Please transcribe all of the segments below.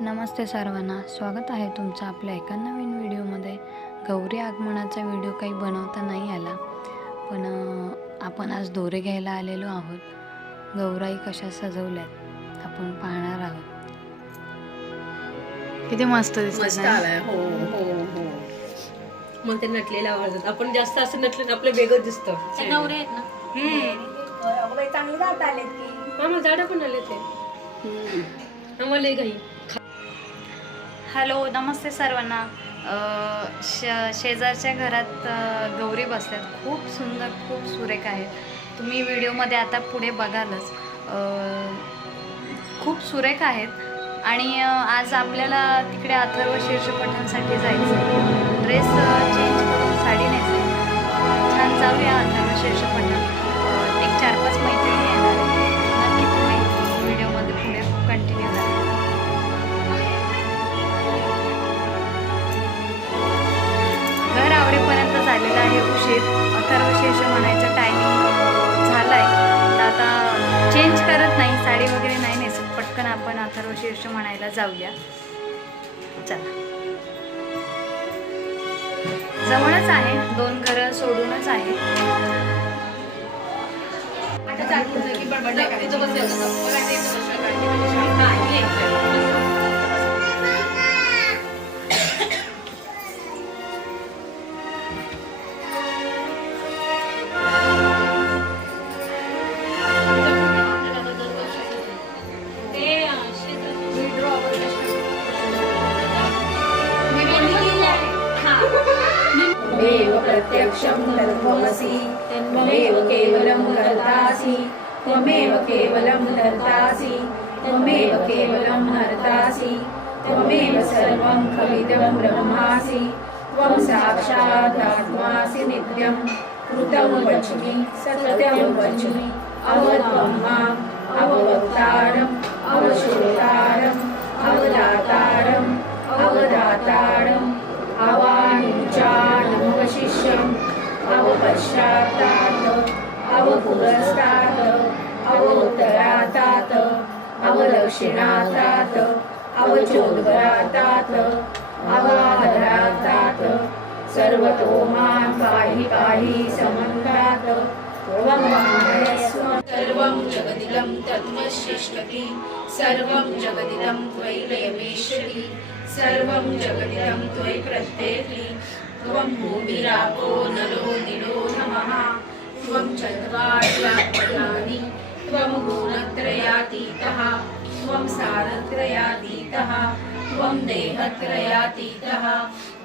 नमस्ते सर्वांना. स्वागत आहे तुमचं आपल्या एका नवीन व्हिडिओमध्ये. गौरी आगमनाचा व्हिडिओ काही बनवता नाही आला पण आपण आज दोरे घ्यायला आलेलो आहोत. गौराई कशा सजवल्यात आपण पाहणार आहोत. किती मस्त मस्त दिसत हो हो हो. मग ते नटलेलं आवडतात. आपण जास्त असं नटलं आपलं वेगळं दिसतं. मामा झाडं पण आले ते. आम्हाला घाई हॅलो नमस्ते सर्वांना. श शेजारच्या घरात गौरी बसल्यात. खूप सुंदर खूप सुरेख आहेत तुम्ही व्हिडिओमध्ये आता पुढे बघालच. खूप सुरेख आहेत. आणि आज आपल्याला तिकडे अथर्व शीर्षपठणसाठी जायचं ड्रेस चेंज करून साडी नेसायची छान जाऊया अथर्व शीर्ष अथर्व म्हणायचं टायमिंग आहे तर आता चेंज करत नाही साडी वगैरे नाही नेसत. पटकन आपण अथर्व शीर्ष म्हणायला जाऊया. चला. जवळच आहे दोन घरं सोडूनच आहे. त्वमेव प्रत्यक्षं तत्त्वमसि त्वमेव केवलं कर्तासि। त्वमेव केवलं धर्तासि। त्वमेव केवलं हर्तासि। त्वमेव सर्वं खलिदं ब्रह्मासि। त्वं साक्षादात्मासि नित्यं। कृतं वच्मि सत्यं वच्मि अवत्वं माम् अव पुरस्तात अव अवपश्चात्तात् अवपुरस्तात् अवोत्तरातात् अव अवचोद्गरातात् अवाहरातात् सर्वतो मां पाहि पाहि समन्तात् त्वं मामयस्व सर्वं जगदिदं तत्मशिष्टति सर्वं जगदिदं त्वयि लयमेश्वरि सर्वं जगदिदं त्वयि प्रत्येति त्वं भूमिरापो नरो निलो नमः। त्वं चत्वार्यात्मनानि त्वं गुणत्रयातीतः त्वं सारत्रयातीतः। त्वं देहत्रयातीतः।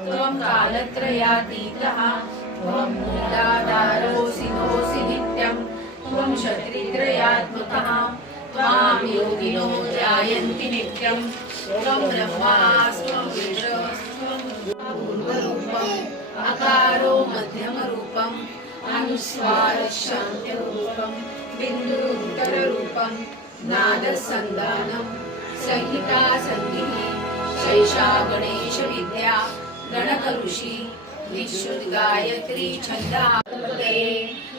त्वं कालत्रयातीतः। त्वं मूलाधारोऽसि नोऽसि नित्यं। त्वं शत्रित्रयात्मकः त्वां योगिनो ध्यायन्ति नित्यं। त्वं ब्रह्मास्त्वं अकारो मध्यमरूपम् अनुस्वारशान्त्यरूपं बिन्दुरुत्तररूपं नादसन्धानं संहिता सन्धिः शैषा गणेशविद्या गणकऋषि विश्रुद्गायत्री छन्दः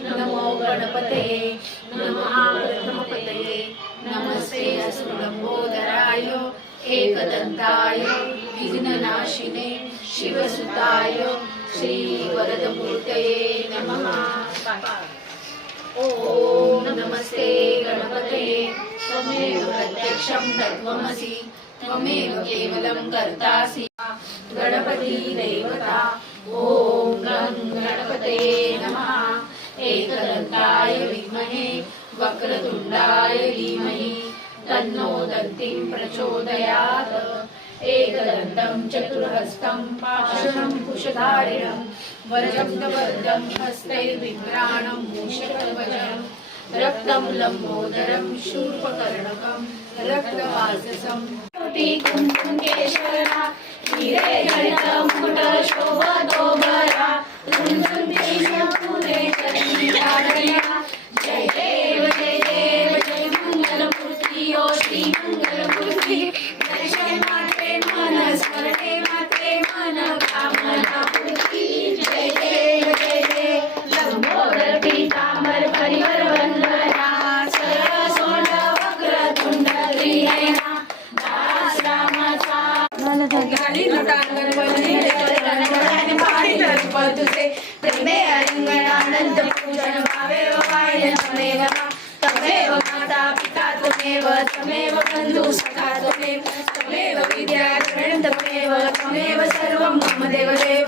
नमो गणपते नमः प्रथमपतये नमस्ते सुलम्बोदराय एकदन्ताय विघ्ननाशिने शिवसुताय श्रीवरदमूर्तये नमः। ॐ नमस्ते गणपतये। त्वमेव प्रत्यक्षं तत्त्वमसि त्वमेव केवलं कर्तासि। गणपती देवता। ॐ गं गणपतये नमः। एकदन्ताय विद्महे। वक्रतुण्डाय धीमहि। तन्नो दन्तीं प्रचोदयात्। एकदन्तं चतुर्हस्तं पाशं कुशधारिणं वरजब्दवर्गं हस्तैर्विभ्राणं मूषकवचनं रक्तं लम्बोदरं शूर्पकर्णकं रक्तवाससं। कुङ्कुमेश्वरा हिरे गणित ತುಸೆ ಪ್ರತಿಮೆ ಅಲಿಂಗನಾನಂದ ಪೂಜನ ಭಾವೇವ ವಾಯ ನಮೇವ ತಮೇವ ಮಾತಾ ಪಿತಾ ತಮೇವ ತಮೇವ ಬಂಧು ಸಖಾ ತಮೇವ ತಮೇವ ವಿದ್ಯಾ ಗಣಂತಮೇವ ತಮೇವ ಸರ್ವಂ ಮಮ ದೇವದೇವ